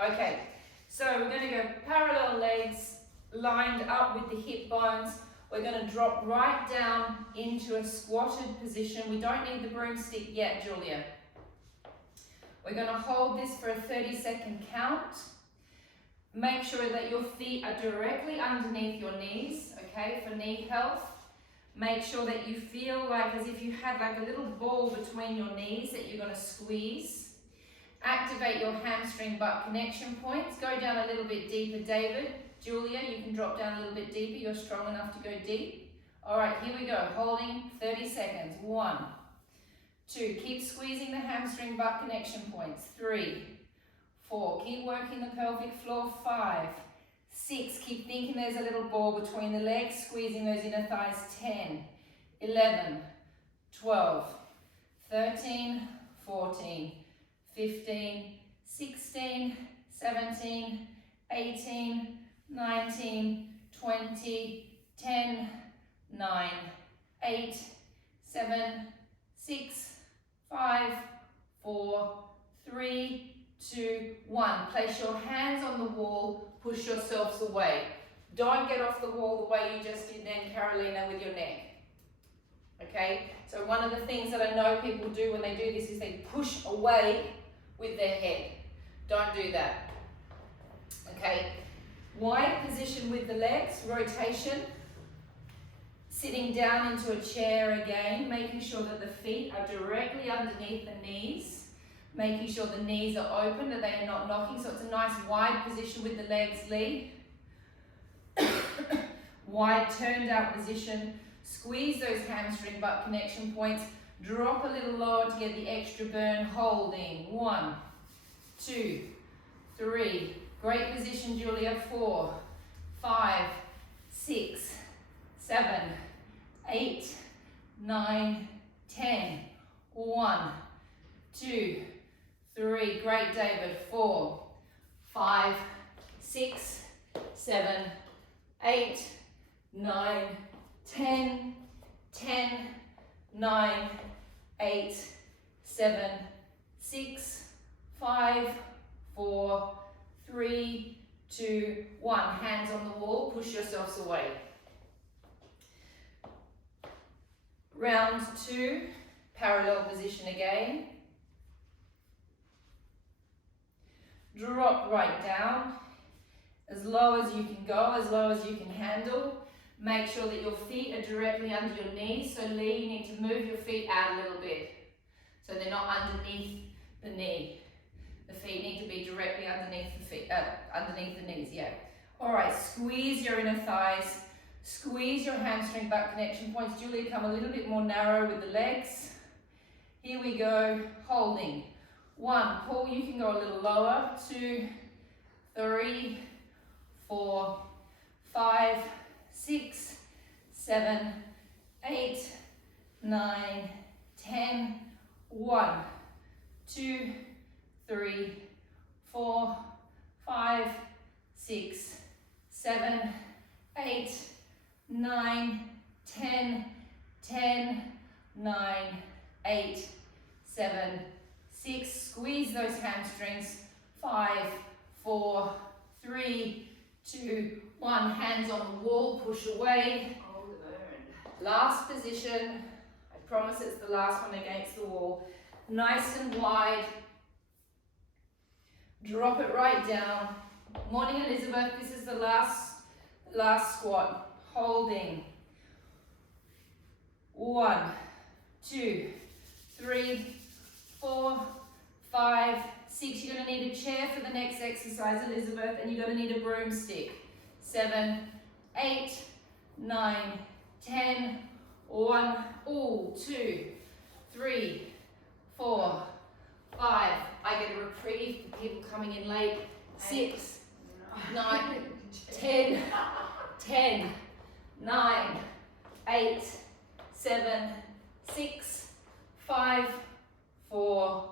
Okay, so we're going to go parallel legs lined up with the hip bones. We're going to drop right down into a squatted position. We don't need the broomstick yet, Julia. We're going to hold this for a 30-second count. Make sure that your feet are directly underneath your knees, okay, for knee health. Make sure that you feel like as if you have like a little ball between your knees that you're going to squeeze. Activate your hamstring butt connection points. Go down a little bit deeper, David. Julia, you can drop down a little bit deeper. You're strong enough to go deep. All right, here we go. Holding 30 seconds. 1, 2. Keep squeezing the hamstring butt connection points. 3, 4. Keep working the pelvic floor. 5, 6. Keep thinking there's a little ball between the legs, squeezing those inner thighs. 10, 11, 12, 13, 14, 15, 16, 17, 18, 19, 20, 10, 9, 8, 7, 6, 5, 4, 3, 2, 1. Place your hands on the wall, push yourselves away. Don't get off the wall the way you just did then, Carolina, with your neck. Okay, so one of the things that I know people do when they do this is they push away with their head. Don't do that. Okay, wide position with the legs, rotation. Sitting down into a chair again, making sure that the feet are directly underneath the knees. Making sure the knees are open, that they are not knocking. So it's a nice wide position with the legs, Lee. Wide turned out position. Squeeze those hamstring butt connection points. Drop a little lower to get the extra burn. Holding. 1, 2, 3. Great position, Julia. 4, 5, 6, 7, 8, 9, 10. 1, 2, 3. Great, David. 4, 5, 6, 7, 8, 9, 10, 10, 9, 8, 7, 6, 5, 4, 3, 2, 1. Hands on the wall, push yourselves away. Round 2, parallel position again. Drop right down, as low as you can go, as low as you can handle. Make sure that your feet are directly under your knees. So Lee, you need to move your feet out a little bit so they're not underneath the knee. The feet need to be directly underneath the feet, underneath the knees. Yeah. All right. Squeeze your inner thighs. Squeeze your hamstring butt connection points. Julia, come a little bit more narrow with the legs. Here we go. Holding. 1. Pull. You can go a little lower. 2, 3, 4, 5, 6, 7, 8, 9, 10. 1, 2, 3, 4, 5, 6, 7, 8, 9, 10, 10, 9, 8, 7, 6. Squeeze those hamstrings. 5, 4, 3, 2, 1. Hands on the wall, push away. Last position. I promise it's the last one against the wall. Nice and wide. Drop it right down. Morning, Elizabeth. This is the last squat. Holding. 1, 2, 3, 4, 5, 6. You're going to need a chair for the next exercise, Elizabeth, and you're going to need a broomstick. 7, 8, 9, 10. 1, 2, 3, 4, 5. I get a reprieve for people coming in late. 6, 9, 10, 10, 9, 8, 7, 6, 5, 4,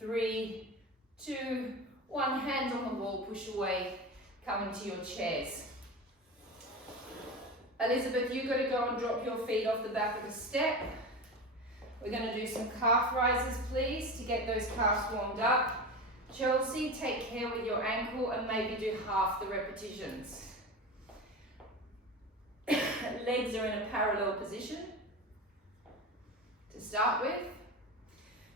3, 2, 1. Hands on the wall, push away, come into your chairs. Elizabeth, you've got to go and drop your feet off the back of the step. We're going to do some calf rises, please, to get those calves warmed up. Chelsea, take care with your ankle and maybe do half the repetitions. Legs are in a parallel position to start with.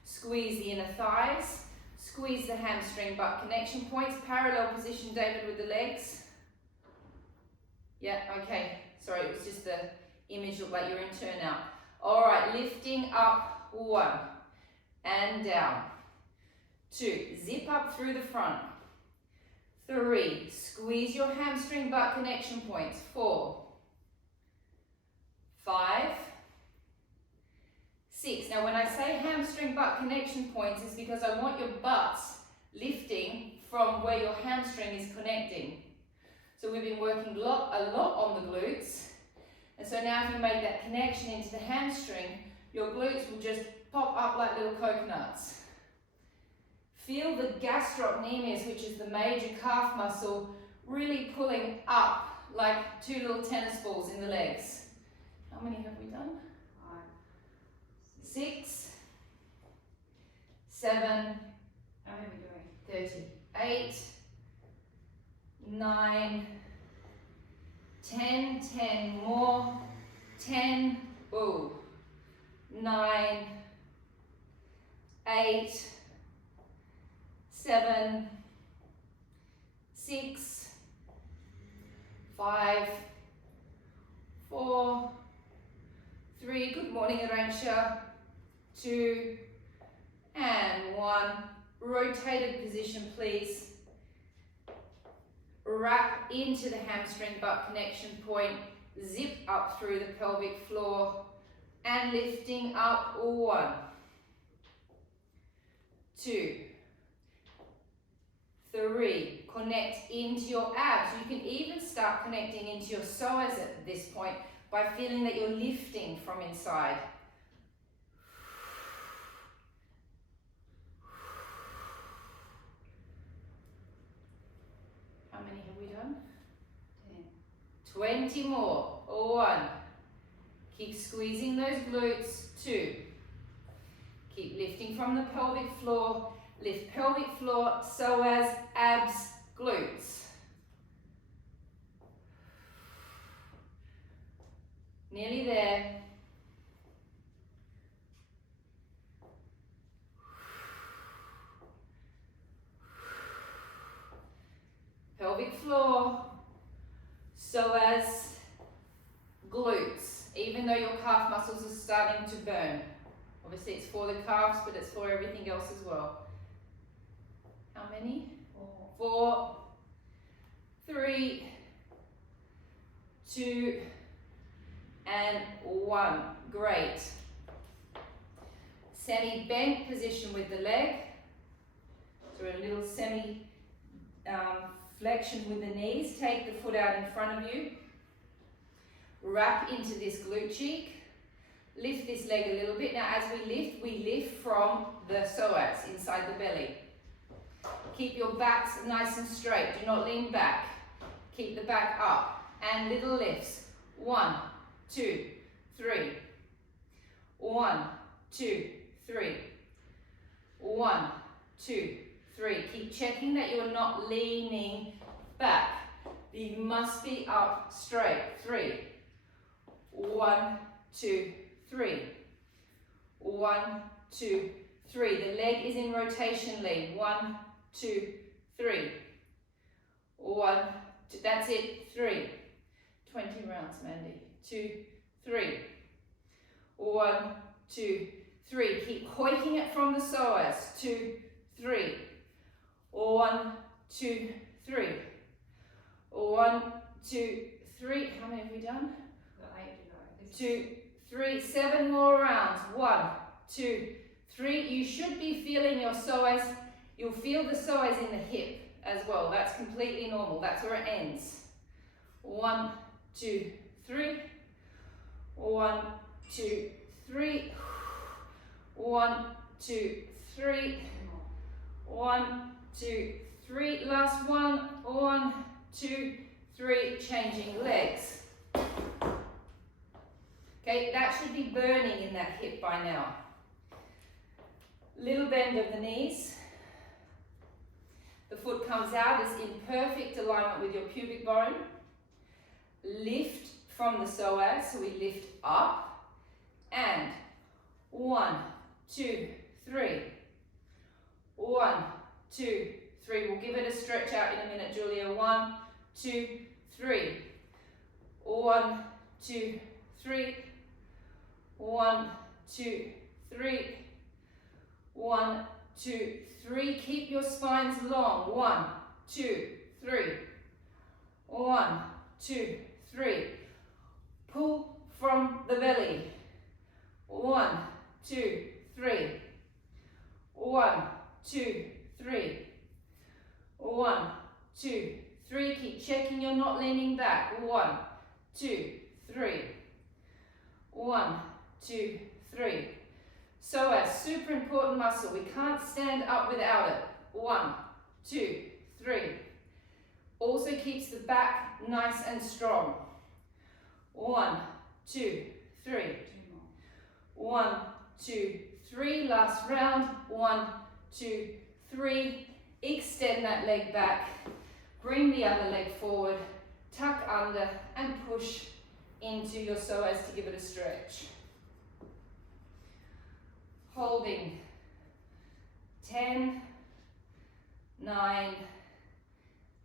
Squeeze the inner thighs, squeeze the hamstring butt connection points. Parallel position, David, with the legs. Yeah, okay. Sorry, it was just the image looked like you're in turnout. All right, lifting up, 1 and down. 2, zip up through the front. 3, squeeze your hamstring butt connection points. 4, 5, 6. Now when I say hamstring butt connection points, it's because I want your butts lifting from where your hamstring is connecting. So we've been working a lot on the glutes. And so now if you make that connection into the hamstring, your glutes will just pop up like little coconuts. Feel the gastrocnemius, which is the major calf muscle, really pulling up like 2 little tennis balls in the legs. How many have we done? 6, 7, How many are we doing? 38, 9, 10, 10 more, 10, 9, 8, 7, 6, 5, 4, 3, good morning Arantxa, 2, and 1. Rotated position, please. Wrap into the hamstring butt connection point, zip up through the pelvic floor, and lifting up, 1, 2, 3, connect into your abs. You can even start connecting into your psoas at this point by feeling that you're lifting from inside. How many have we done? 10. 20 more. 1. Keep squeezing those glutes. 2. Keep lifting from the pelvic floor. Lift pelvic floor, psoas, abs, glutes. Nearly there. Pelvic floor, psoas, glutes, even though your calf muscles are starting to burn. Obviously it's for the calves, but it's for everything else as well. How many? 4, 3, 2, and 1. Great. Semi-bent position with the leg. So a little semi flexion with the knees. Take the foot out in front of you. Wrap into this glute cheek. Lift this leg a little bit. Now as we lift from the psoas inside the belly. Keep your backs nice and straight. Do not lean back. Keep the back up. And little lifts. 1, 2, 3. 1, 2, 3. 1, 2, 3. Keep checking that you are not leaning back. You must be up straight. 3. 1, 2, 3. 1, 2, 3. The leg is in rotation lead. 1, 2, 3. 1, 2. That's it. 3. 20 rounds, Mandy. 2, 3. 1, 2, 3. Keep hoiking it from the psoas. 2, 3. 1, 2, 3. 1, 2, 3. How many have we done? 2, 3. 7 more rounds. 1, 2, 3. You should be feeling your psoas. You'll feel the psoas in the hip as well. That's completely normal. That's where it ends. 1, 2, 3. 1, 2, 3. 1, 2, 3. 1, 2, 3. Last one. 1, 2, 3. Changing legs. Okay, that should be burning in that hip by now. Little bend of the knees. The foot comes out, it's in perfect alignment with your pubic bone. Lift from the psoas, so we lift up, and 1, 2, 3. 1, 2, 3. We'll give it a stretch out in a minute, Julia. 1, 2, 3. 1, 2, 3. 1, 2, 3. 1, 2, 3. Keep your spines long. 1, 2, 3. 1, 2, 3. Pull from the belly. 1, 2, 3. 1, 2, 3. 1, 2, 3. Keep checking you're not leaning back. 1, 2, 3. 1, 2, 3. Psoas, super important muscle. We can't stand up without it. 1, 2, 3. Also keeps the back nice and strong. 1, 2, 3. 1, 2, 3. Last round. 1, 2, 3. Extend that leg back. Bring the other leg forward. Tuck under and push into your psoas to give it a stretch. Holding. 10, 9,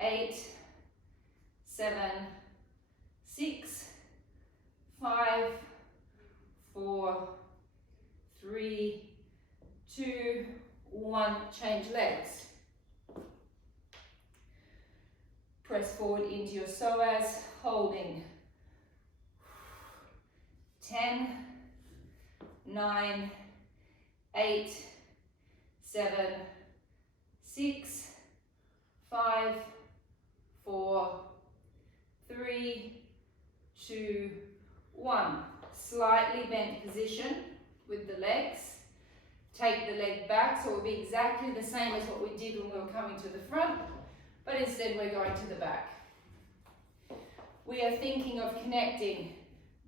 8, 7, 6, 5, 4, 3, 2, 1. Change legs. Press forward into your psoas, holding. 10, 9, 8, 7, 6, 5, 4, 3, 2, 1. Slightly bent position with the legs. Take the leg back, so it will be exactly the same as what we did when we were coming to the front, but instead we're going to the back. We are thinking of connecting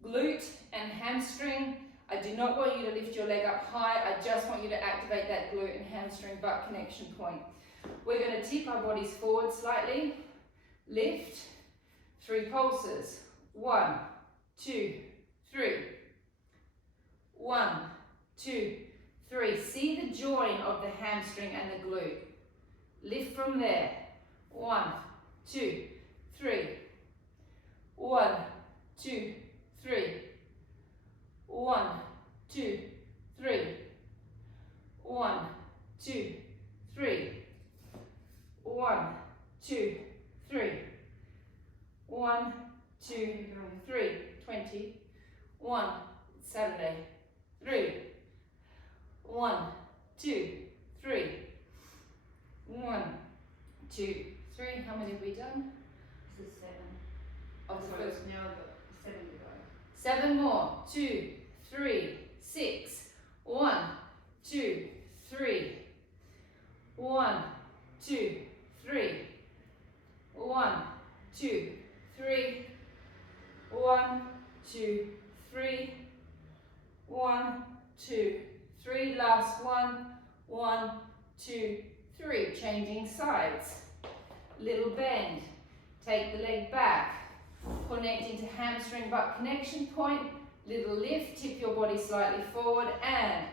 glute and hamstring. I do not want you to lift your leg up high, I just want you to activate that glute and hamstring butt connection point. We're going to tip our bodies forward slightly, lift, 3 pulses, 1, 2, 3, 1, 2, 3. See the join of the hamstring and the glute. Lift from there. 1, 2, 3. 1, 2, 3. 1, 2, 3. 1, 2, 3. 1, 2, 3. 1, 2, 3. 20. 1. Saturday. 3. 1, 2, 3. 1, 2, 3. How many have we done? This is 7. Of the Sorry, first. now I've got 7 to go. 7 more. 2, 3, 6. 1, 2, 3. 1, 2, 3. 1, 2, 3. 1, 2, 3. 1, 2, 3. Last one. 1, 2, 3. Changing sides. Little bend. Take the leg back. Connect into hamstring butt connection point. Little lift. Tip your body slightly forward. And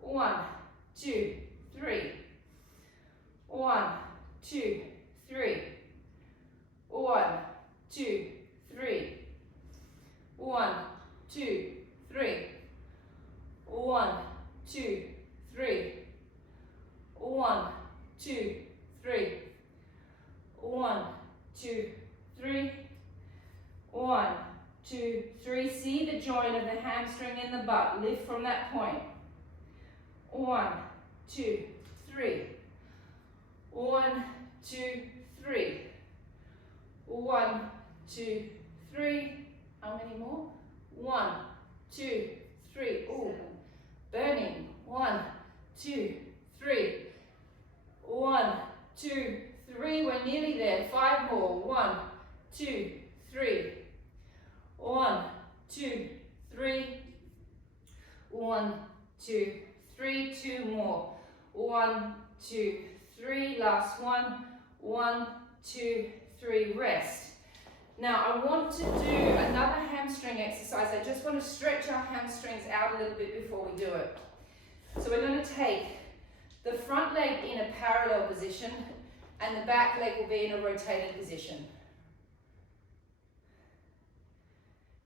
1, 2, 3. 1, 2, 3. 1, 2, 3. 1, 2, 3. 1, 2, 3. 1, 2, 3. 1, 2, 3. 1, 2, 3. See the join of the hamstring in the butt. Lift from that point. 1, 2, 3. 1, 2, 3. 1, 2, 3. How many more? 1, 2, 3. Ooh, burning. 1, 2, 3. 1, 2, 3. We're nearly there. 5 more. 1, 2, 3. 1, 2, 3. 1, 2, 3. 2 more. 1, 2, 3. Last one. 1, 2, 3, rest. Now I want to do another hamstring exercise. I just want to stretch our hamstrings out a little bit before we do it. So we're going to take the front leg in a parallel position and the back leg will be in a rotated position.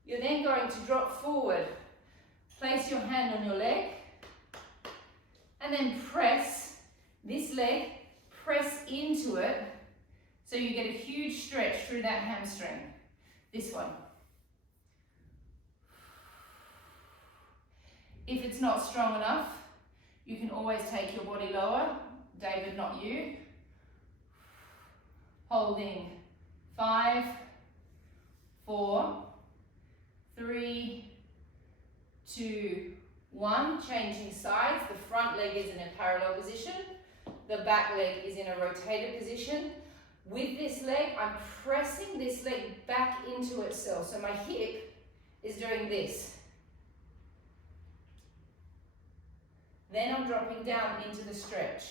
You're then going to drop forward. Place your hand on your leg and then press this leg, press into it so you get a huge stretch through that hamstring. This one. If it's not strong enough, you can always take your body lower. David, not you. Holding 5, 4, 3, 2, 1. Changing sides. The front leg is in a parallel position. The back leg is in a rotated position. With this leg, I'm pressing this leg back into itself. So my hip is doing this. Then I'm dropping down into the stretch.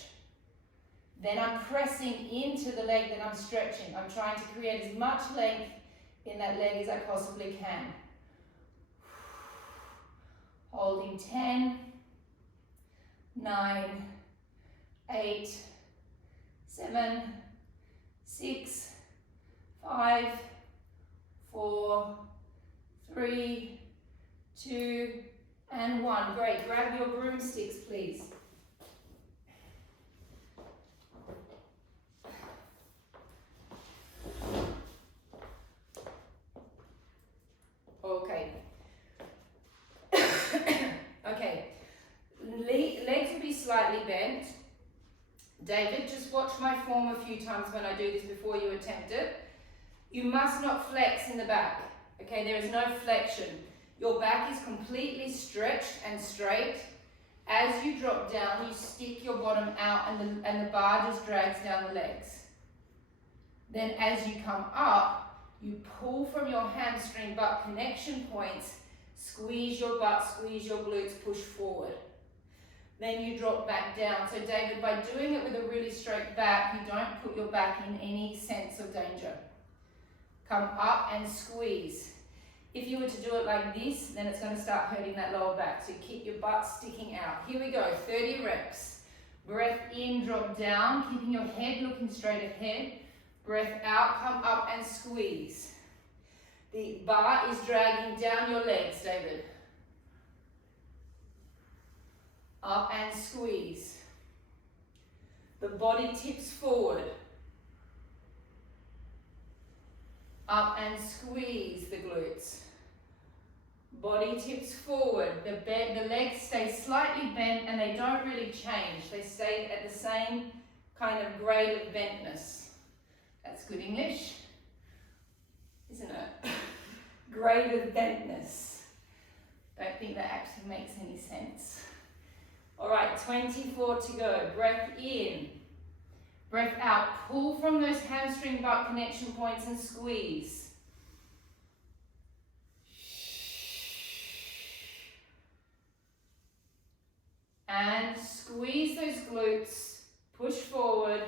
Then I'm pressing into the leg that I'm stretching. I'm trying to create as much length in that leg as I possibly can. Holding 10, 9, 8, 7, 6, 5, 4, 3, 2, and 1. Great. Grab your broomsticks, please. Okay. Okay. Legs will be slightly bent. David, just watch my form a few times when I do this before you attempt it. You must not flex in the back. Okay, there is no flexion. Your back is completely stretched and straight. As you drop down, you stick your bottom out and the bar just drags down the legs. Then as you come up, you pull from your hamstring butt connection points, squeeze your butt, squeeze your glutes, push forward. Then you drop back down. So David, by doing it with a really straight back, you don't put your back in any sense of danger. Come up and squeeze. If you were to do it like this, then it's going to start hurting that lower back. So keep your butt sticking out. Here we go, 30 reps. Breath in, drop down, keeping your head looking straight ahead. Breath out, come up and squeeze. The bar is dragging down your legs, David. Up and squeeze. The body tips forward. Up and squeeze the glutes. Body tips forward. The legs stay slightly bent and they don't really change. They stay at the same kind of grade of bentness. That's good English, isn't it? Grade of bentness. Don't think that actually makes any sense. All right, 24 to go. Breath in. Breath out. Pull from those hamstring butt connection points and squeeze. And squeeze those glutes. Push forward.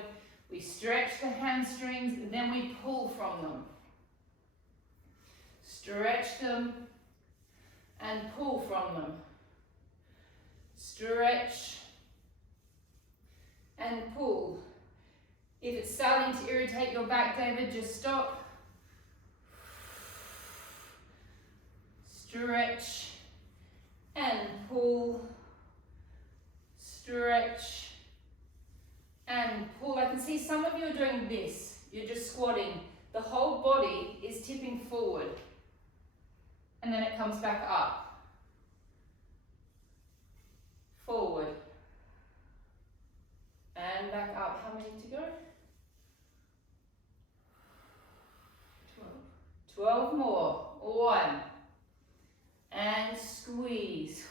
We stretch the hamstrings, and then we pull from them. Stretch them and pull from them. Stretch and pull. If it's starting to irritate your back, David, just stop. Stretch and pull. Stretch and pull. I can see some of you are doing this. You're just squatting. The whole body is tipping forward. And then it comes back up. Forward. And back up. How many to go? 12 more. 1. And squeeze.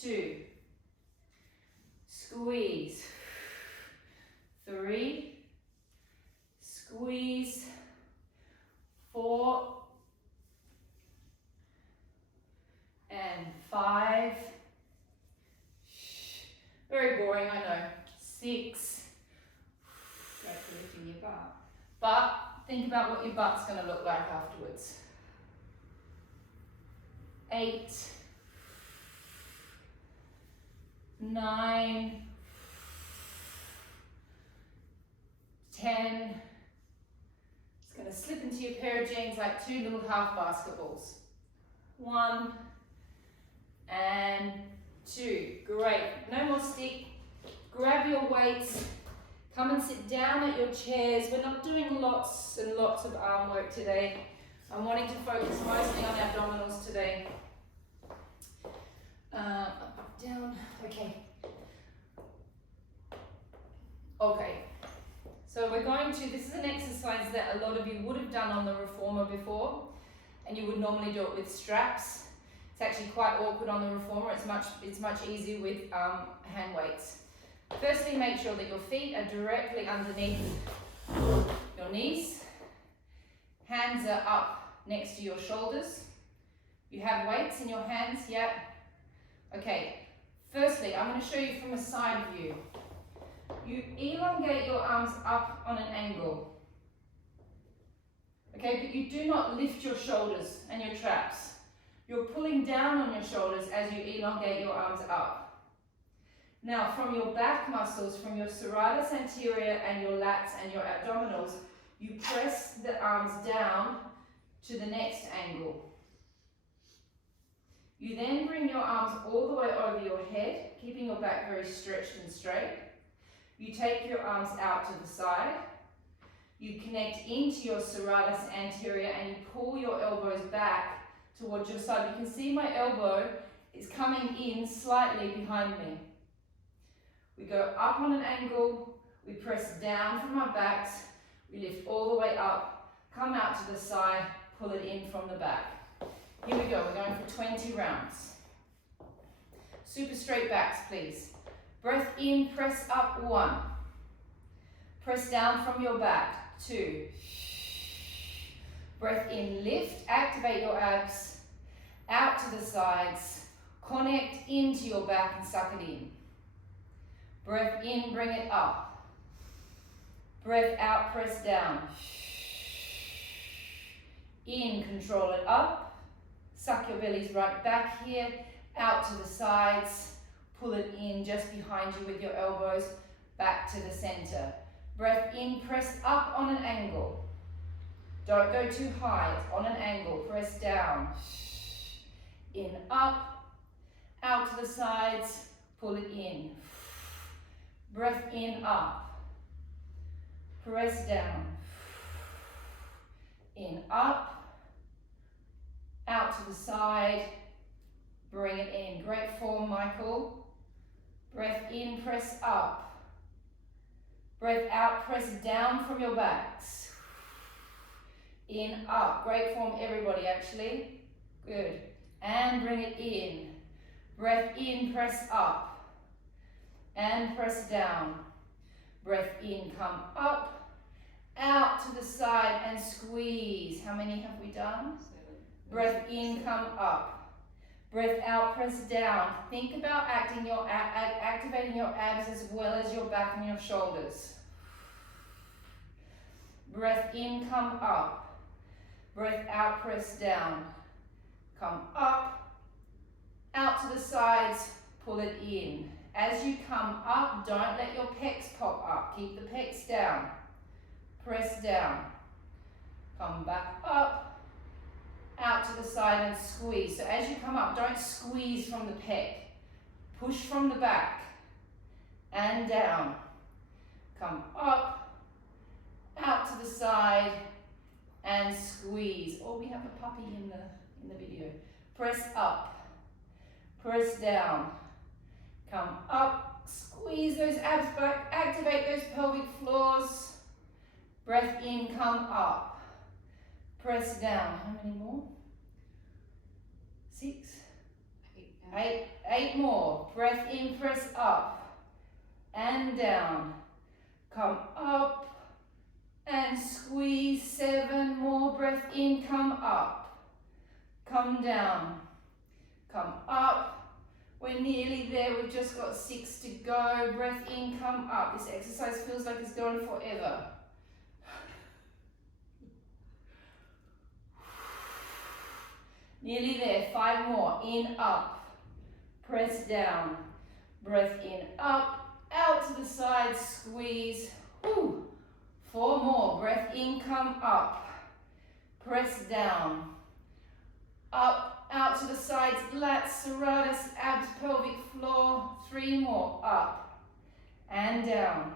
2. Squeeze. 3. Squeeze. 4. And 5. Very boring, I know. 6. your butt. But think about what your butt's going to look like afterwards. 8, 9, 10. It's going to slip into your pair of jeans like 2 little half basketballs. 1 and 2. Great. No more stick. Grab your weights. Come and sit down at your chairs. We're not doing lots and lots of arm work today. I'm wanting to focus mostly on abdominals today. Up, down. Okay. Okay. So we're going to, this is an exercise that a lot of you would have done on the reformer before, and you would normally do it with straps. It's actually quite awkward on the reformer. It's much easier with hand weights. Firstly, make sure that your feet are directly underneath your knees. Hands are up next to your shoulders. You have weights in your hands, yeah? Okay, firstly, I'm going to show you from a side view. You elongate your arms up on an angle. Okay, but you do not lift your shoulders and your traps. You're pulling down on your shoulders as you elongate your arms up. Now, from your back muscles, from your serratus anterior and your lats and your abdominals, you press the arms down to the next angle. You then bring your arms all the way over your head, keeping your back very stretched and straight. You take your arms out to the side. You connect into your serratus anterior and you pull your elbows back towards your side. You can see my elbow is coming in slightly behind me. We go up on an angle, we press down from our backs, we lift all the way up, come out to the side, pull it in from the back. Here we go, we're going for 20 rounds. Super straight backs, please. Breath in, press up, 1. Press down from your back, 2. Breath in, lift, activate your abs, out to the sides, connect into your back and suck it in. Breath in, bring it up. Breath out, press down. In, control it up. Suck your bellies right back here, out to the sides. Pull it in just behind you with your elbows, back to the center. Breath in, press up on an angle. Don't go too high, it's on an angle. Press down. In, up, out to the sides, pull it in. Breath in, up. Press down. In, up. Out to the side. Bring it in. Great form, Michael. Breath in, press up. Breath out, press down from your backs. In, up. Great form, everybody, actually. Good. And bring it in. Breath in, press up. And press down. Breath in, come up, out to the side and squeeze. How many have we done? 7. Breath in, come up. Breath out, press down. Think about activating your abs as well as your back and your shoulders. Breath in, come up. Breath out, press down. Come up, out to the sides, pull it in. As you come up, don't let your pecs pop up. Keep the pecs down. Press down. Come back up, out to the side and squeeze. So as you come up, don't squeeze from the pec. Push from the back and down. Come up, out to the side and squeeze. Oh, we have a puppy in the video. Press up, press down. Come up, squeeze those abs back, activate those pelvic floors. Breath in, come up. Press down. How many more? 6? 8. 8 more. Breath in, press up and down. Come up and squeeze. 7 more. Breath in, come up. Come down. Come up. We're nearly there, we've just got 6 to go. Breath in, come up. This exercise feels like it's going forever. Nearly there. 5 more. In, up. Press down. Breath in, up. Out to the side. Squeeze. Whew. 4 more. Breath in, come up. Press down. Up, out to the sides. Lats, serratus, abs, pelvic floor. 3 more. Up and down.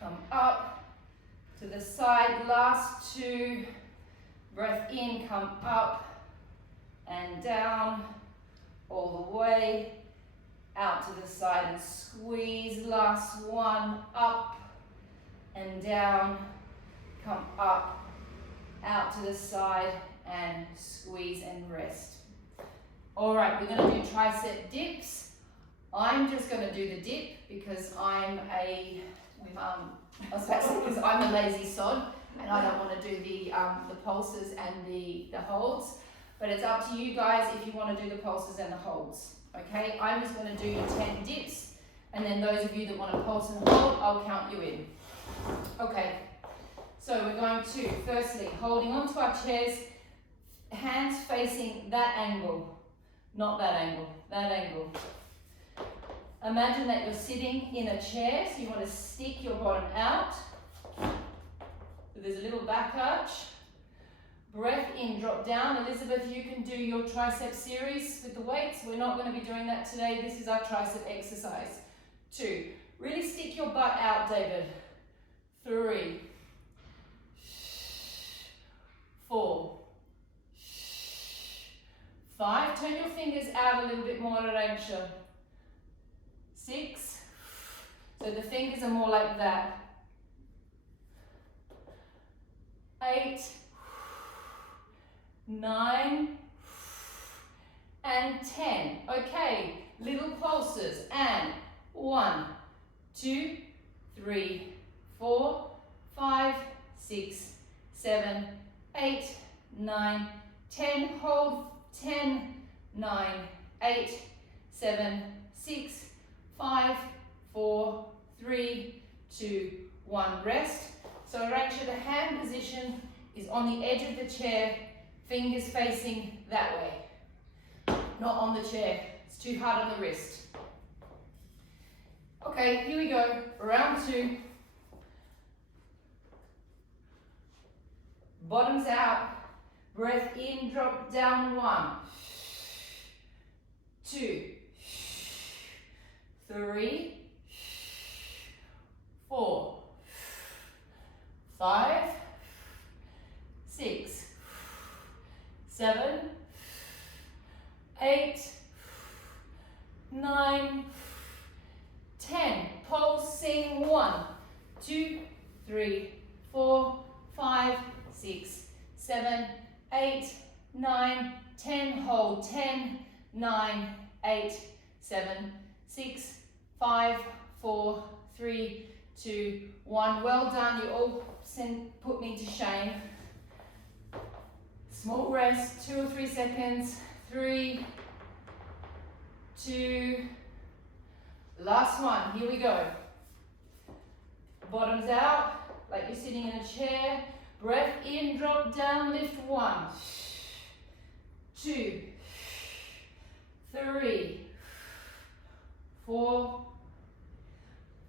Come up to the side. Last 2. Breath in, come up and down. All the way. Out to the side and squeeze. Last 1. Up and down. Come up. Out to the side and squeeze and rest. All right, we're going to do tricep dips. I'm just going to do the dip because I'm a lazy sod and I don't want to do the pulses and the holds. But it's up to you guys if you want to do the pulses and the holds. Okay, I'm just going to do 10 dips, and then those of you that want to pulse and hold, I'll count you in. Okay. So we're going to, firstly, holding onto our chairs, hands facing that angle, not that angle, that angle. Imagine that you're sitting in a chair, so you want to stick your bottom out. So there's a little back arch. Breath in, drop down. Elizabeth, you can do your tricep series with the weights. We're not going to be doing that today. This is our tricep exercise. 2, really stick your butt out, David. 3, 4, 5, turn your fingers out a little bit more, Arancha. 6, so the fingers are more like that. 8, 9, and 10. Okay, little pulses, and 1, 2, 3, 4, 5, 6, 7, 8, 9, 10, hold, 10, 9, 8, 7, 6, 5, 4, 3, 2, 1, rest. So Arancha, the hand position is on the edge of the chair, fingers facing that way, not on the chair. It's too hard on the wrist. Okay, here we go, round 2. Bottoms out, breath in, drop down. 1, 2, 3, 4, 5, 6, 7, 8, 9, 10. Pulsing. 1, 2, 3, 4, 5, 6, 7, 8, 9, 10. Hold. 10, 9, 8, 7, 6, 5, 4, 3, 2, 1. Well done. You all put me to shame. Small rest, 2 or 3 seconds. 3, 2, last one. Here we go. Bottoms out, like you're sitting in a chair. Breath in, drop down, lift. 1, 2, 3, 4,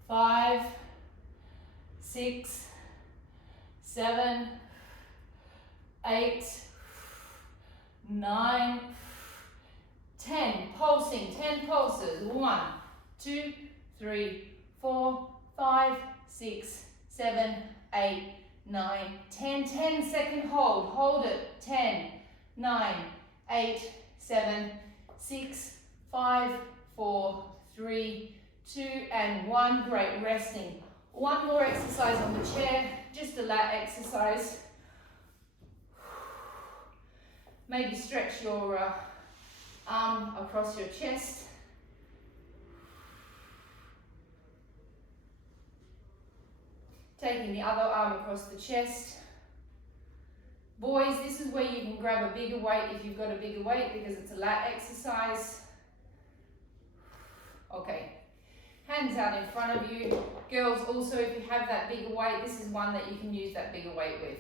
5, 6, 7, 8, 9, 10. Pulsing, 10 pulses. 1, 2, 3, 4, 5, 6, 7, 8, 9, 10. 10 second hold. Hold it. 10, 9, 8, 7, 6, 5, 4, 3, 2, and 1. Great. Resting. One more exercise on the chair. Just a lat exercise. Maybe stretch your arm across your chest. Taking the other arm across the chest. Boys, this is where you can grab a bigger weight if you've got a bigger weight because it's a lat exercise. Okay, hands out in front of you. Girls, also if you have that bigger weight, this is one that you can use that bigger weight with.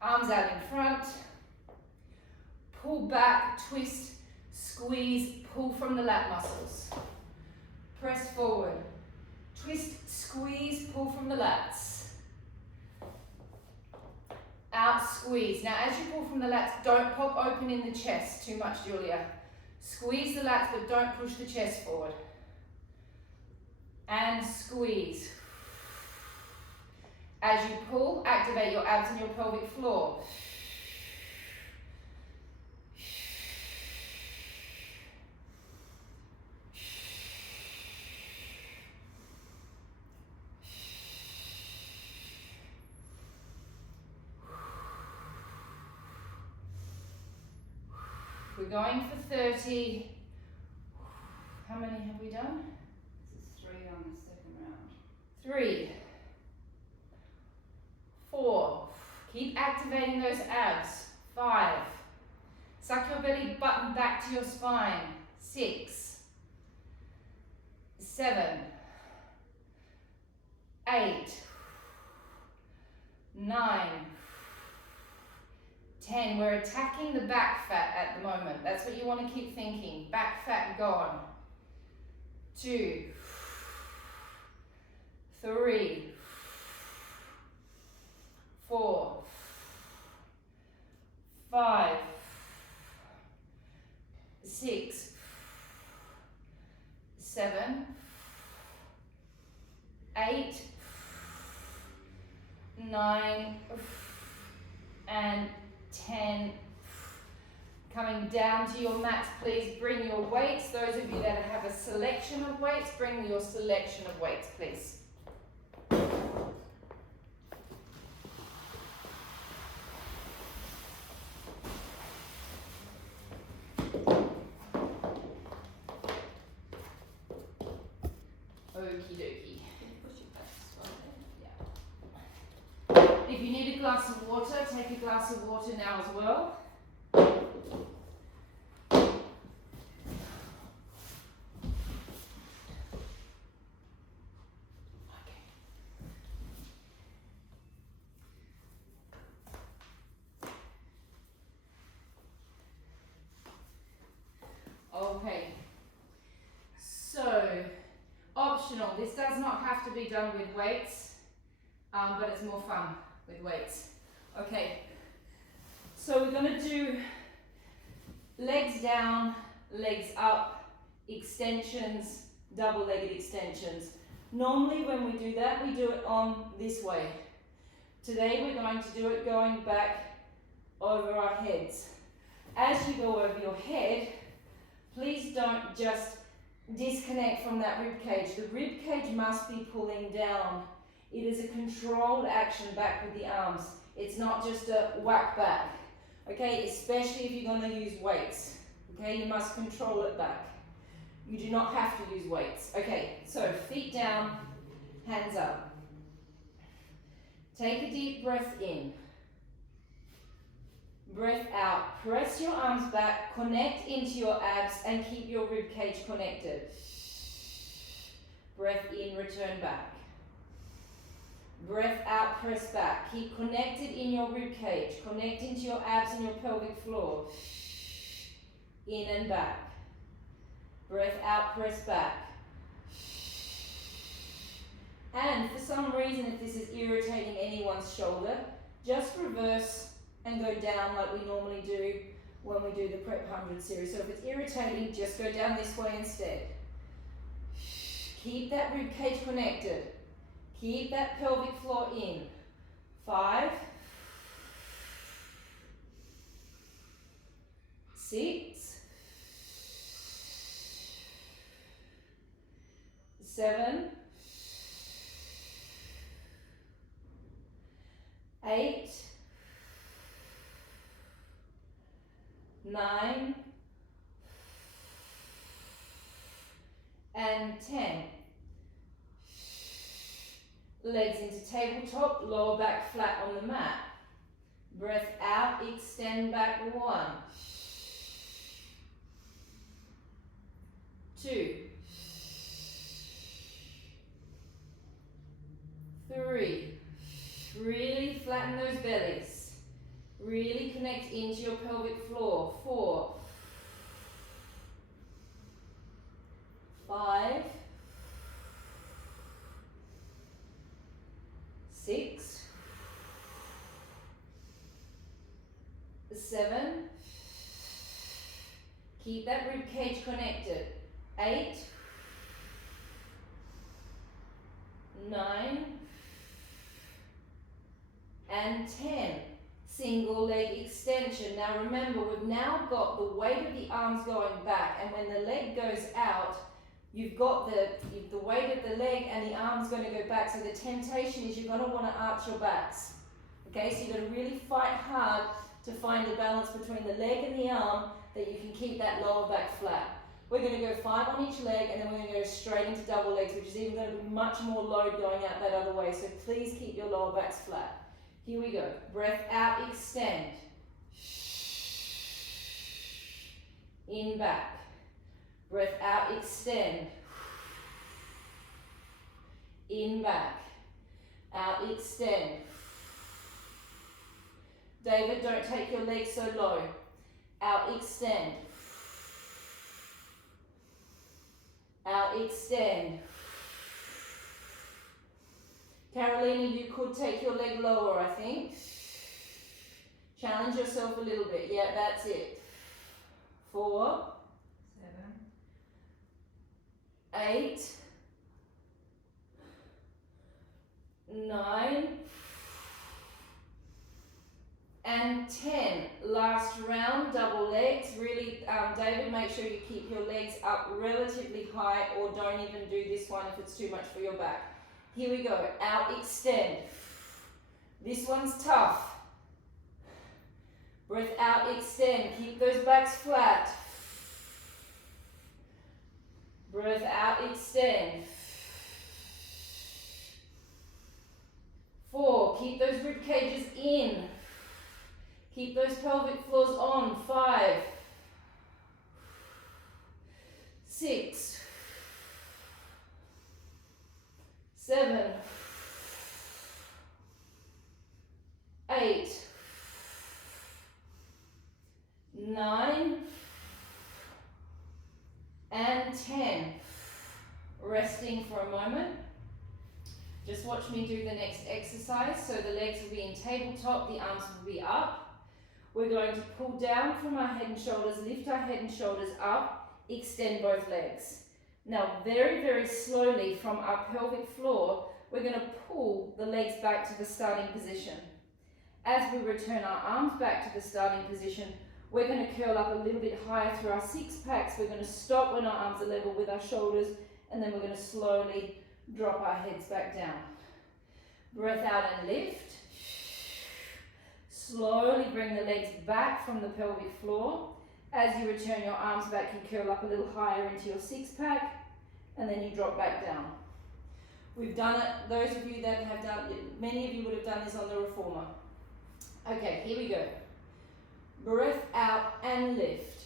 Arms out in front. pull back, twist, squeeze, pull from the lat muscles. Press forward. Twist, squeeze, pull from the lats. Out, squeeze. Now as you pull from the lats, don't pop open in the chest too much, Julia. Squeeze the lats, but don't push the chest forward. And squeeze. As you pull, activate your abs and your pelvic floor. We're going for 30. How many have we done? This is 3 on the second round. 3, 4. Keep activating those abs. 5. Suck your belly button back to your spine. 6, 7, 8, 9, 10. We're attacking the back fat at the moment. That's what you want to keep thinking. Back fat gone. 2, 3, 4, 5, 6, 7, 8, 9, and 10. Coming down to your mats, please bring your weights. Those of you that have a selection of weights, bring your selection of weights, please. Okie dokie. If you need a glass of water, take a glass of water now as well. Okay, so optional. This does not have to be done with weights, but it's more fun with weights. Okay, so we're going to do legs down, legs up, extensions, double-legged extensions. Normally when we do that, we do it on this way. Today we're going to do it going back over our heads. As you go over your head, please don't just disconnect from that rib cage. The rib cage must be pulling down. It is a controlled action back with the arms. It's not just a whack back. Okay, especially if you're going to use weights. Okay, you must control it back. You do not have to use weights. Okay, so feet down, hands up. Take a deep breath in. Breath out. Press your arms back, connect into your abs and keep your rib cage connected. Breath in, return back. Breath out, press back. Keep connected in your rib cage. Connect into your abs and your pelvic floor. In and back. Breath out, press back. And for some reason, if this is irritating anyone's shoulder, just reverse and go down like we normally do when we do the Prep 100 series. So if it's irritating, just go down this way instead. Keep that rib cage connected. Keep that pelvic floor in. 5, 6, 7, 8, 9, and 10. Legs into tabletop, lower back flat on the mat. Breath out, extend back. 1, 2, 3. Really flatten those bellies. Really connect into your pelvic floor. 4, 5, 6, 7. Keep that rib cage connected. 8, 9, and 10. Single leg extension. Now remember, we've now got the weight of the arms going back, and when the leg goes out, you've got the weight of the leg and the arm's going to go back. So the temptation is you're going to want to arch your backs. Okay, so you've got to really fight hard to find the balance between the leg and the arm that you can keep that lower back flat. We're going to go 5 on each leg, and then we're going to go straight into double legs, which is even going to be much more load going out that other way. So please keep your lower backs flat. Here we go. Breath out, extend. In, back. Breath out, extend. In, back. Out, extend. David, don't take your legs so low. Out, extend. Out, extend. Carolina, you could take your leg lower, I think. Challenge yourself a little bit. Yeah, that's it. 4, 7, 8, 9, and 10. Last round, double legs. Really, David, make sure you keep your legs up relatively high, or don't even do this one if it's too much for your back. Here we go. Out, extend. This one's tough. Breath out, extend. Keep those backs flat. Breath out, extend. 4, keep those rib cages in. Keep those pelvic floors on. 5, 6, 7, 8, 9, and 10. Resting for a moment. Just watch me do the next exercise. So the legs will be in tabletop, the arms will be up. We're going to pull down from our head and shoulders, lift our head and shoulders up, extend both legs. Now very, very slowly from our pelvic floor, we're going to pull the legs back to the starting position. As we return our arms back to the starting position, we're going to curl up a little bit higher through our six packs. We're going to stop when our arms are level with our shoulders, and then we're going to slowly drop our heads back down. Breath out and lift. Slowly bring the legs back from the pelvic floor. As you return your arms back, you curl up a little higher into your six pack, and then you drop back down. We've done it, those of you that have done it, many of you would have done this on the reformer. Okay, here we go. Breath out and lift.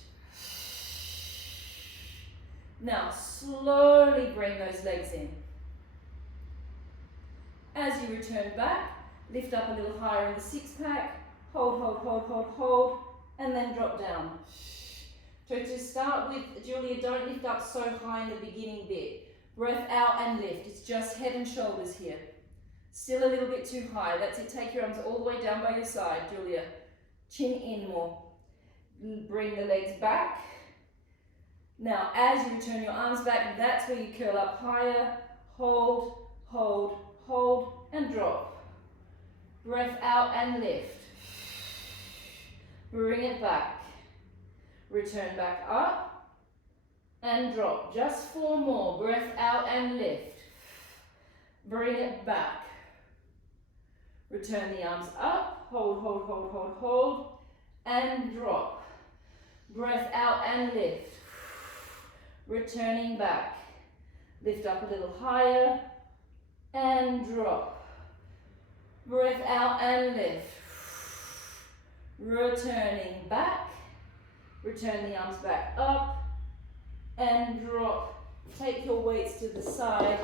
Now slowly bring those legs in. As you return back, lift up a little higher in the six pack, hold, hold, hold, hold, hold, and then drop down. So to start with, Julia, don't lift up so high in the beginning bit. Breath out and lift. It's just head and shoulders here. Still a little bit too high. That's it. Take your arms all the way down by your side, Julia. Chin in more. Bring the legs back. Now, as you return your arms back, that's where you curl up higher. Hold, hold, hold, and drop. Breath out and lift. Bring it back. Return back up and drop. Just 4 more. Breath out and lift. Bring it back. Return the arms up. Hold, hold, hold, hold, hold, and drop. Breath out and lift. Returning back. Lift up a little higher and drop. Breath out and lift. Returning back. Return the arms back up and drop. Take your weights to the side.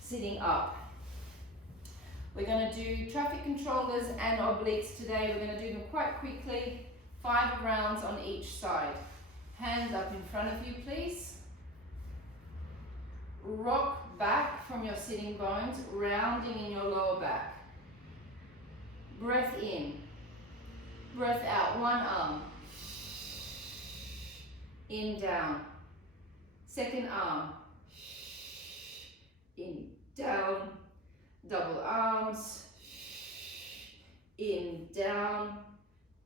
Sitting up. We're going to do traffic controllers and obliques today. We're going to do them quite quickly, 5 rounds on each side. Hands up in front of you, please. Rock back from your sitting bones, rounding in your lower back. Breath in. Breath out, one arm. In, down. Second arm. In, down. Double arms. In, down.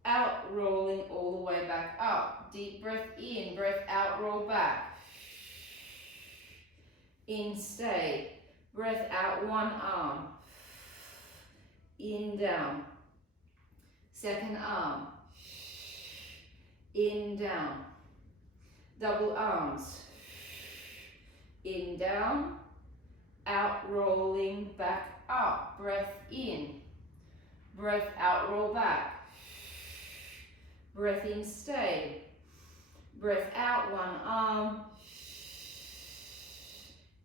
Out, rolling all the way back up. Deep breath in, breath out, roll back. In, stay. Breath out, one arm. In, down. Second arm. In, down. Double arms. In, down. Out, rolling back up. Breath in. Breath out, roll back. Breath in, stay. Breath out, one arm.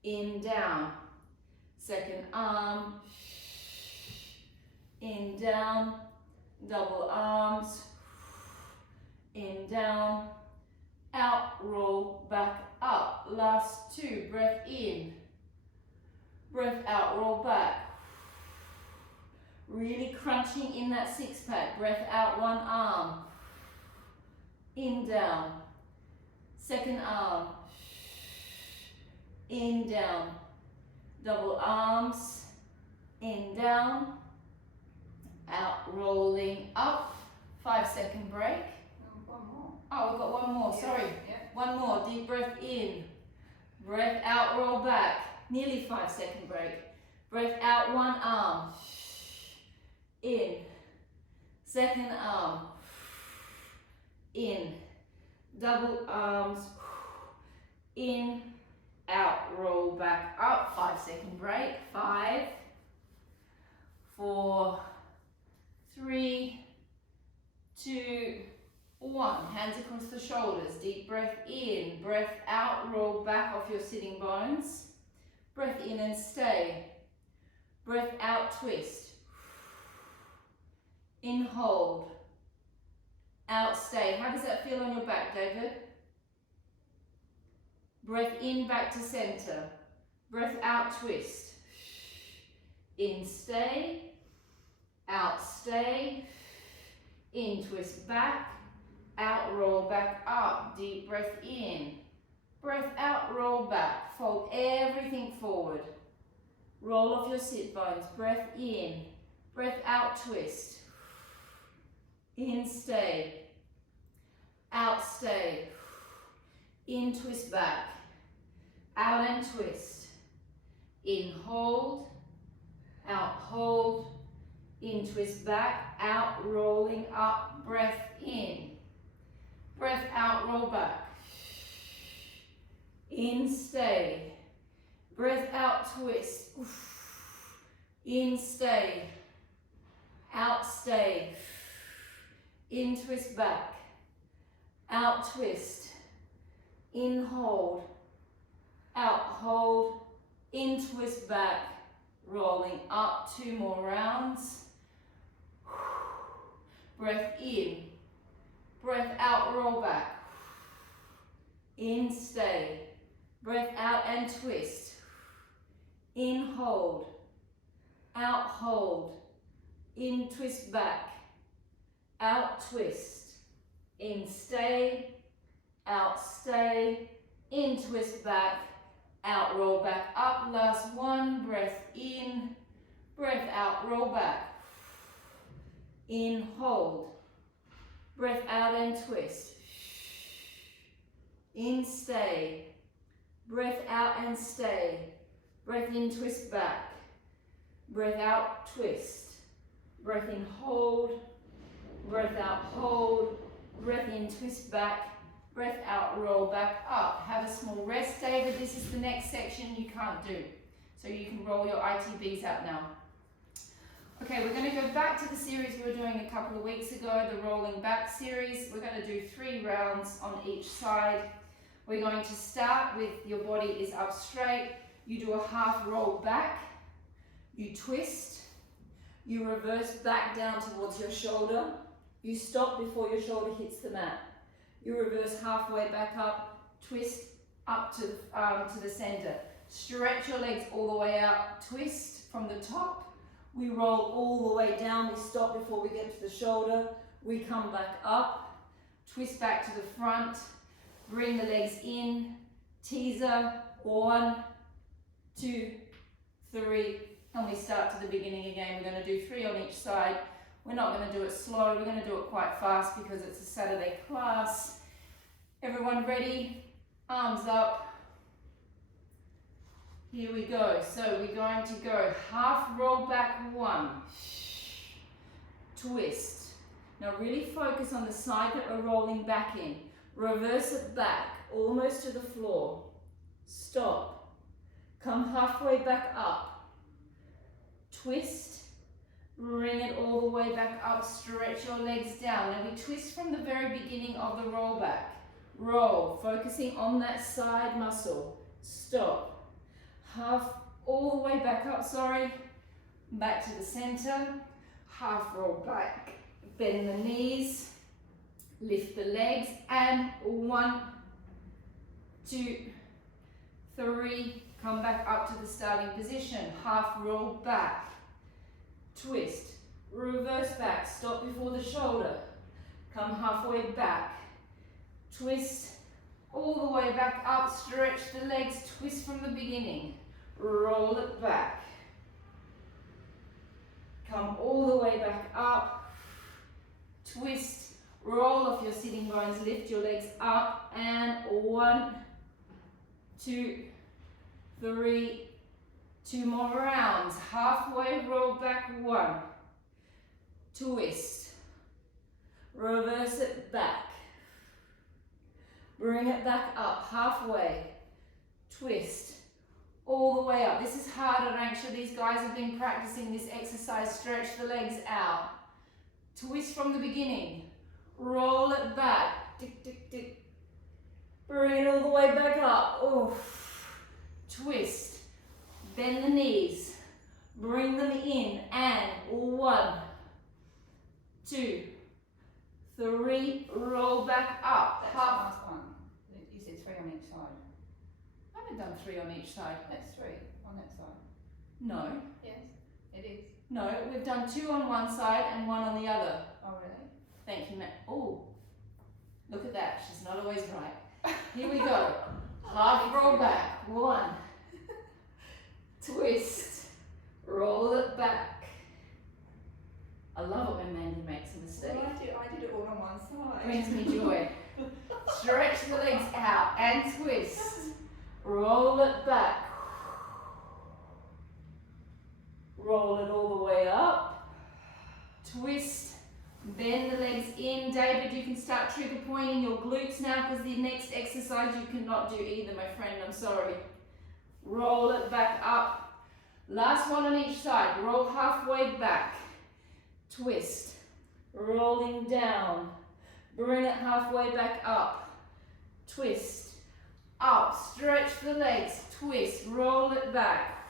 In, down. Second arm. In, down. Double arms. In, down. Out, roll back up. Last 2. Breath in. Breath out, roll back. Really crunching in that six pack. Breath out, one arm. In, down. Second arm. In, down. Double arms. In, down. Out, rolling up. 5-second break. One more. Oh, we've got one more, sorry. Yeah. One more, deep breath in. Breath out, roll back. Nearly 5-second break. Breath out, one arm. In. Second arm. In. Double arms. In. Out, roll back up. 5-second break. 5, 4, 3, 2, 1. Hands across the shoulders. Deep breath in. Breath out, roll back off your sitting bones. Breath in and stay. Breath out, twist. In, hold. Out, stay. How does that feel on your back, David? Breath in, back to center. Breath out, twist. In, stay. Out, stay. In, twist back. Out, roll back up. Deep breath in. Breath out, roll back. Fold everything forward. Roll off your sit bones. Breath in. Breath out, twist. In, stay. Out, stay. In, twist back. Out and twist. In, hold. Out, hold. In, twist back. Out, rolling up. Breath in. Breath out, roll back. In, stay. Breath out, twist. In, stay. Out, stay. In, twist back. Out, twist. In, hold. Out, hold. In, twist back. Rolling up. 2 more rounds. Breath in. Breath out, roll back. In, stay. Breath out and twist. In, hold. Out, hold. In, twist back. Out, twist. In, stay. Out, stay. In, twist back. Out, roll back up. Last 1. Breath in. Breath out, roll back. In, hold. Breath out and twist. In, stay. Breath out and stay. Breath in, twist back. Breath out, twist. Breath in, hold. Breath out, hold. Breath in, twist back. Breath out, roll back up. Have a small rest, David. This is the next section you can't do. So you can roll your ITBs out now. Okay, we're going to go back to the series we were doing a couple of weeks ago, the rolling back series. We're going to do 3 rounds on each side. We're going to start with your body is up straight. You do a half roll back. You twist. You reverse back down towards your shoulder. You stop before your shoulder hits the mat. You reverse halfway back up, twist up to the center. Stretch your legs all the way out, twist from the top. We roll all the way down, we stop before we get to the shoulder. We come back up, twist back to the front, bring the legs in, teaser, 1, 2, 3, and we start to the beginning again. We're going to do 3 on each side. We're not going to do it slow, we're going to do it quite fast because it's a Saturday class. Everyone ready? Arms up. Here we go. So we're going to go half roll back 1, twist. Now really focus on the side that we're rolling back in. Reverse it back, almost to the floor. Stop. Come halfway back up. Twist. Bring it all the way back up. Stretch your legs down. Now we twist from the very beginning of the roll back. Roll, focusing on that side muscle. Stop. Half, all the way back up, back to the center, half roll back, bend the knees, lift the legs, and 1, 2, 3, come back up to the starting position, half roll back, twist, reverse back, stop before the shoulder, come halfway back, twist, all the way back up, stretch the legs, twist from the beginning. Roll it back. Come all the way back up. Twist. Roll off your sitting bones. Lift your legs up. And 1, 2, 3. 2 more rounds. Halfway roll back. 1. Twist. Reverse it back. Bring it back up. Halfway. Twist. All the way up. This is harder, actually. These guys have been practicing this exercise. Stretch the legs out. Twist from the beginning. Roll it back. Tick, tick, tick. Bring it all the way back up. Oof. Twist. Bend the knees. Bring them in. And 1, 2, 3. Roll back up. That's the last one. You said 3 on each side. I haven't done 3 on each side. That's 3 on that side. No. Yes, it is. No, we've done 2 on one side and 1 on the other. Oh, really? Thank you, Matt. Oh, look at that. She's not always right. Here we go. Half roll back. 1. Twist. Roll it back. I love it when Mandy makes a mistake. Well, I did it all on one side. Brings me joy. Stretch the legs out and twist. Roll it back. Roll it all the way up. Twist. Bend the legs in. David, you can start trigger pointing your glutes now because the next exercise you cannot do either, my friend. I'm sorry. Roll it back up. Last one on each side. Roll halfway back. Twist. Rolling down. Bring it halfway back up. Twist. Up. Stretch the legs. Twist. Roll it back.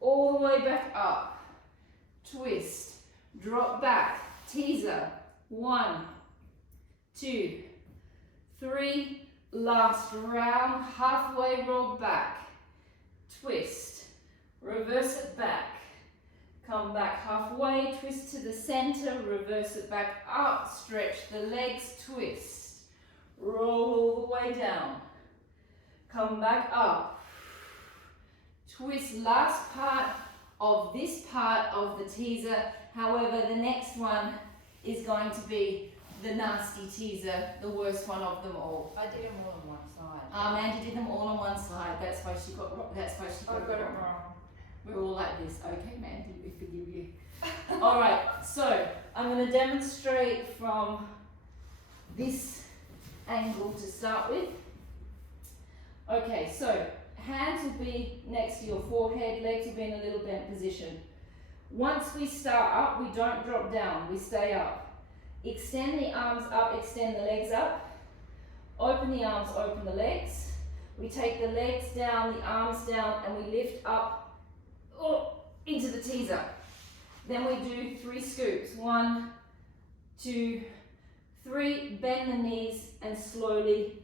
All the way back up. Twist. Drop back. Teaser. 1, 2, 3. Last round. Halfway roll back. Twist. Reverse it back. Come back halfway. Twist to the center. Reverse it back up. Stretch the legs. Twist. Roll all the way down. Come back up. Twist. Last part of this part of the teaser. However, the next one is going to be the nasty teaser, the worst one of them all. I did them all on one side. Mandy did them all on one side. That's why she got it wrong. We're all like this. Okay, Mandy, we forgive you. All right, so I'm going to demonstrate from this angle to start with. Okay, so hands will be next to your forehead, legs will be in a little bent position. Once we start up, we don't drop down, we stay up. Extend the arms up, extend the legs up. Open the arms, open the legs. We take the legs down, the arms down, and we lift up. Oh, into the teaser. Then we do 3 scoops. 1, 2, 3. Bend the knees and slowly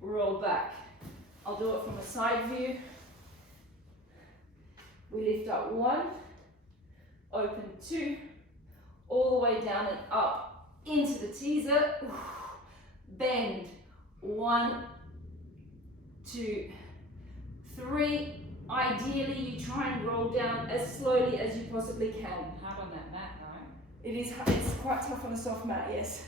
roll back. I'll do it from a side view. We lift up 1, open 2, all the way down and up into the teaser. Bend 1, 2, 3. Ideally, you try and roll down as slowly as you possibly can. Hard on that mat, though. It is, it's quite tough on a soft mat, yes.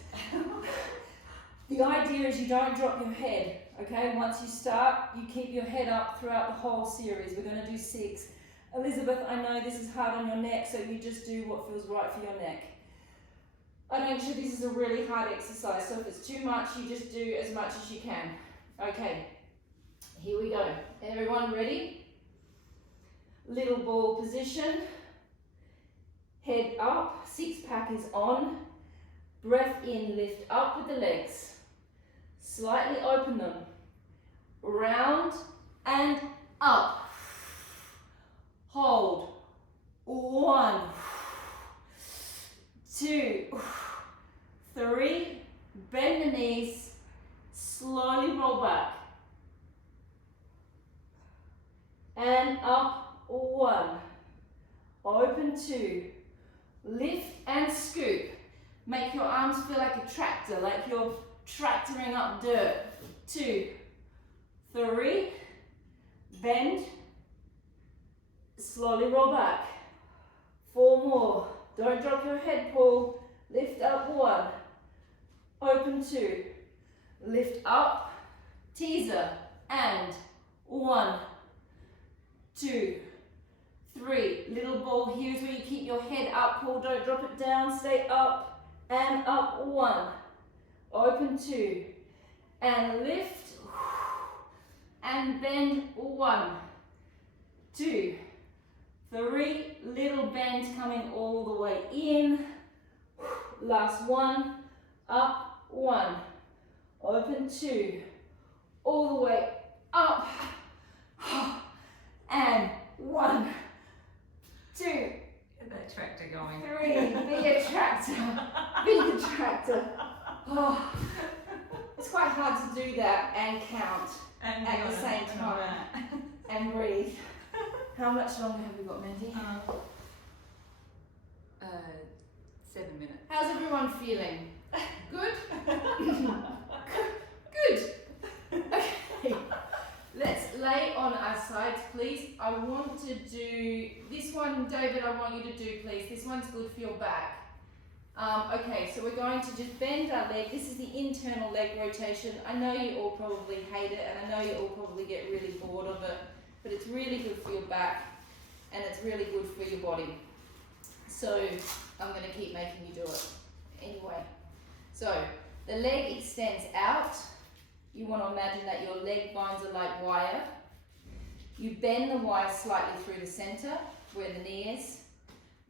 The idea is you don't drop your head, okay? Once you start, you keep your head up throughout the whole series. We're going to do 6. Elizabeth, I know this is hard on your neck, so you just do what feels right for your neck. I don't sure this is a really hard exercise, so if it's too much, you just do as much as you can. Okay, here we go. Everyone ready? Little ball position. Head up, 6-pack is on. Breath in, lift up with the legs. Slightly open them. Round and up. Hold. 1, 2, 3. Bend the knees. Slowly roll back. And up. 1. Open 2. Lift and scoop. Make your arms feel like a tractor, like you're tractoring up dirt. 2, 3. Bend. Slowly roll back. 4 more. Don't drop your head, Paul. Lift up 1. Open 2. Lift up. Teaser. And 1, 2, 3. Little ball. Here's where you keep your head up, Paul. Don't drop it down. Stay up. And up. 1. Open 2. And lift. And bend. 1, 2, 3. Little bend coming all the way in. Last 1. Up. 1. Open 2. All the way up. And 1, 2, Get that tractor going. 3. Be a tractor. Be the tractor. Oh, it's quite hard to do that and count And at the same time and breathe. How much longer have we got, Mandy? 7 minutes. How's everyone feeling? Good? Good. Okay. Let's lay on our sides, please. I want to do this one, David, I want you to do, please. This one's good for your back. Okay, so we're going to just bend our leg. This is the internal leg rotation. I know you all probably hate it, and I know you all probably get really bored of it, but it's really good for your back, and it's really good for your body. So I'm going to keep making you do it anyway. So the leg extends out. You want to imagine that your leg bones are like wire. You bend the wire slightly through the center where the knee is.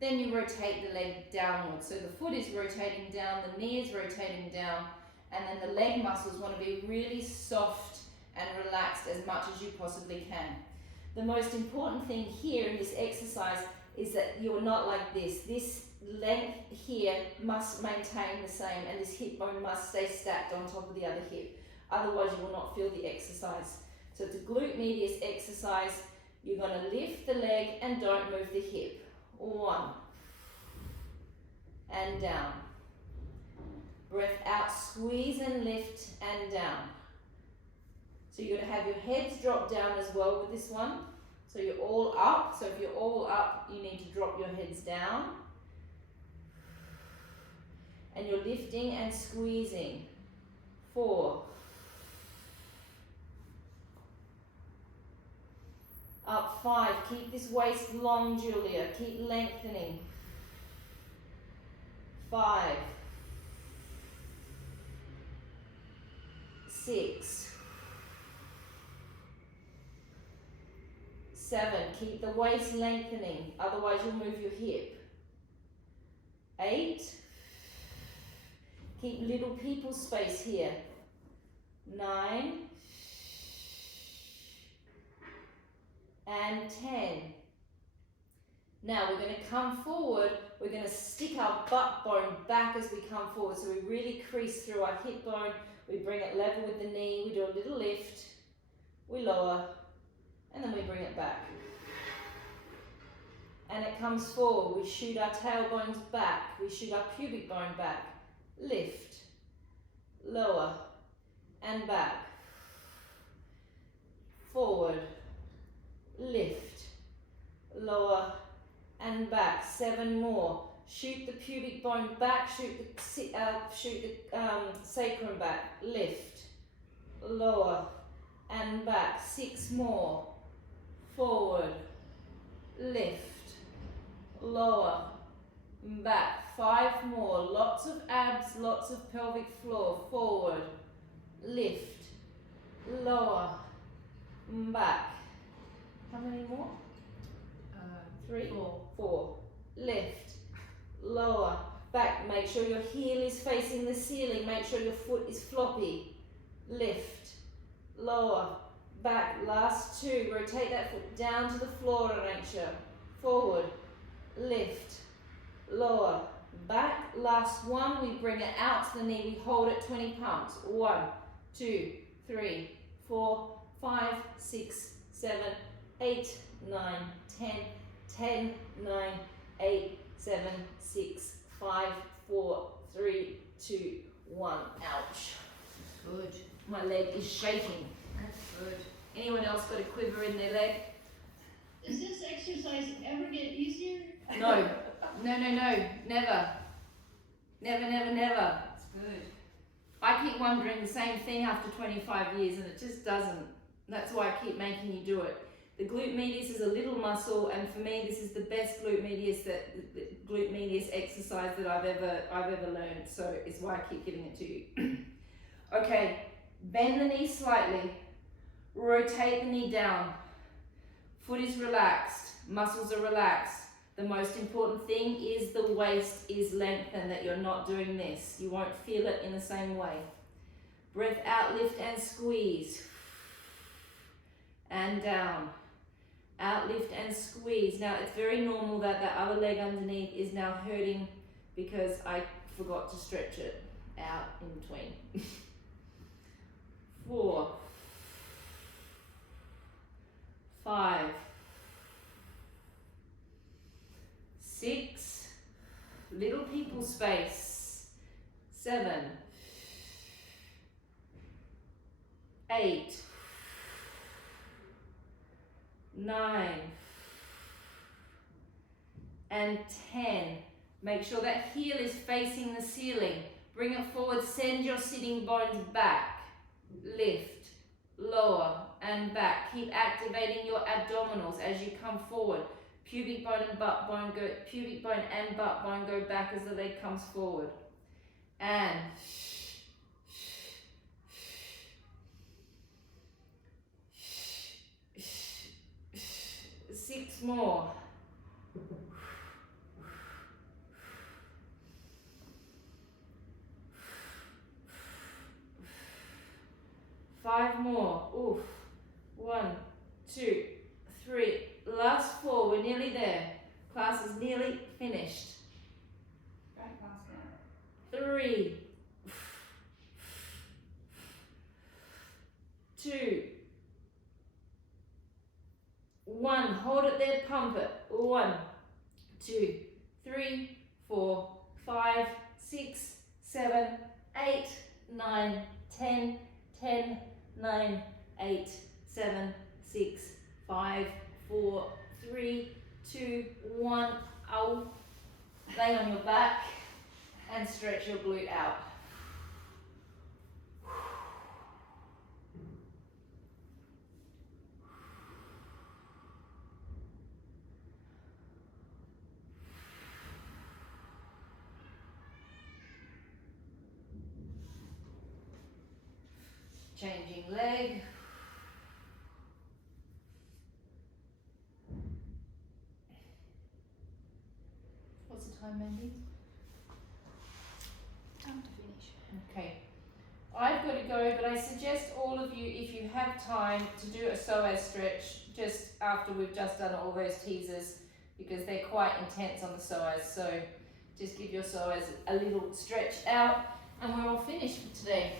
Then you rotate the leg downwards. So the foot is rotating down, the knee is rotating down, and then the leg muscles want to be really soft and relaxed as much as you possibly can. The most important thing here in this exercise is that you're not like this. This length here must maintain the same, and this hip bone must stay stacked on top of the other hip. Otherwise you will not feel the exercise. So it's a glute medius exercise. You're going to lift the leg and don't move the hip. 1. And down. Breath out, squeeze and lift and down. So you're going to have your heads drop down as well with this one. So you're all up. So if you're all up, you need to drop your heads down. And you're lifting and squeezing. 4. Up 5. Keep this waist long, Julia. Keep lengthening. 5. 6. 7. Keep the waist lengthening, otherwise you'll move your hip. 8. Keep little people space here. 9. And 10. Now we're going to come forward, we're going to stick our butt bone back as we come forward. So we really crease through our hip bone, we bring it level with the knee, we do a little lift, we lower, and then we bring it back. And it comes forward, we shoot our tailbones back, we shoot our pubic bone back, lift, lower, and back, forward, lift, lower, and back. 7 more. Shoot the pubic bone back, shoot the sacrum back, lift, lower, and back. 6 more. Forward, lift, lower, back. 5 more. Lots of abs, lots of pelvic floor. Forward, lift, lower, back. How many more? 3, 4. Lift, lower, back. Make sure your heel is facing the ceiling. Make sure your foot is floppy. Lift, lower, back. Last 2. Rotate that foot down to the floor, Arancha. Forward, lift, lower, back. Last 1. We bring it out to the knee. We hold it 20 pumps. 1, 2, 3, 4, 5, 6, 7, 8, 9, 10. 10, 9, 8, 7, 6, 5, 4, 3, 2, 1. Ouch. Good. My leg is shaking. That's good. Anyone else got a quiver in their leg? Does this exercise ever get easier? No. No, never. Never. That's good. I keep wondering the same thing after 25 years and it just doesn't. That's why I keep making you do it. The glute medius is a little muscle, and for me, this is the best glute medius exercise that I've ever learned. So it's why I keep giving it to you. Okay, bend the knee slightly, rotate the knee down. Foot is relaxed, muscles are relaxed. The most important thing is the waist is lengthened, that you're not doing this. You won't feel it in the same way. Breath out, lift and squeeze. And down. Out, lift and squeeze. Now it's very normal that the other leg underneath is now hurting because I forgot to stretch it out in between. 4, 5, 6, little people space. 7, 8, 9, and 10. Make sure that heel is facing the ceiling. Bring it forward, send your sitting bones back. Lift, lower, and back. Keep activating your abdominals as you come forward. Pubic bone and butt bone go back as the leg comes forward. And 6 more. 5 more. Oof. 1, 2, 3. Last 4. We're nearly there. Class is nearly finished. Right, pass down. 3, 2, 1. Hold it there, pump it. 1, 2, 3, 4, 5, 6, 7, 8, 9, 10, 10, 9, 8, 7, 6, 5, 4, 3, 2, 1. Ow. Lay on your back and stretch your glute out. Changing leg. What's the time, Mandy? Time to finish. Okay. I've got to go, but I suggest all of you, if you have time, to do a psoas stretch just after we've just done all those teasers. because they're quite intense on the psoas. So just give your psoas a little stretch out and we're all finished for today.